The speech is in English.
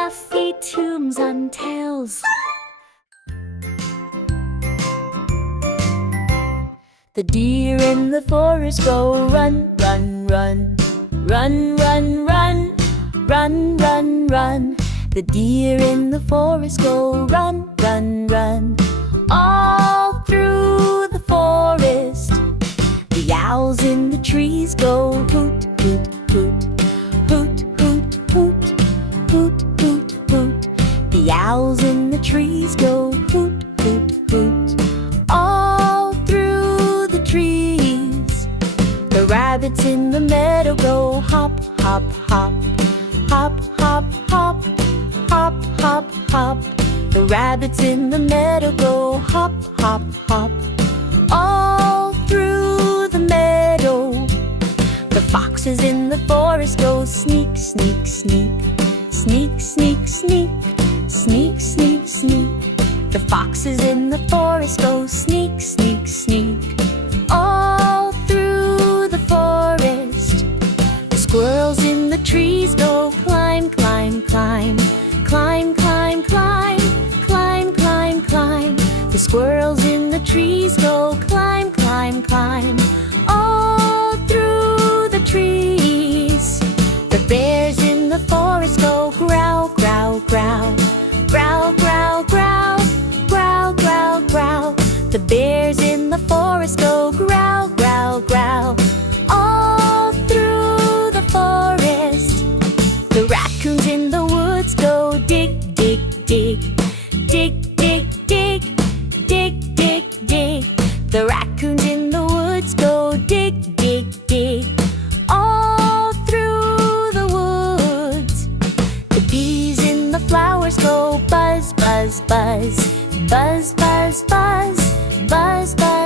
fluffytunestales. The deer in the forest go run, run, run. Run, run, run. Run, run, run. The deer in the forest go run, run, run. All through the forest. The owls in the trees go hoot, hoot, hoot. Hoot, hoot, hoot. Hoot, hoot, hoot. The owls in the trees go hoot, hoot, hoot. All through the trees. The rabbits in the meadow go hop, hop, hop. Hop, hop, hop. Hop, hop, hop. The rabbits in the meadow go hop, hop, hop. All through the meadow. The foxes in the forest go sneak, sneak, sneak. Sneak, sneak, sneak. Sneak, sneak, sneak. The foxes in the forest go sneak, sneak, sneak. All through the forest. The squirrels in the trees go climb, climb, climb. Climb, climb, climb. Climb, climb, climb. The squirrels in the trees go climb, climb, climb. All through the trees. The bears in the forest go growl, growl, growl. Growl, growl, growl. Growl, growl, growl. The bears in the forest go growl, growl, growl. All through the forest. The raccoons in the woods go dig, dig, dig. Dig, dig, dig. Dig, dig, dig. The raccoons in the woods go dig, dig, dig. All through the woods. The bees in the flowers go buzz, buzz, buzz. Buzz, buzz, buzz. Buzz, buzz.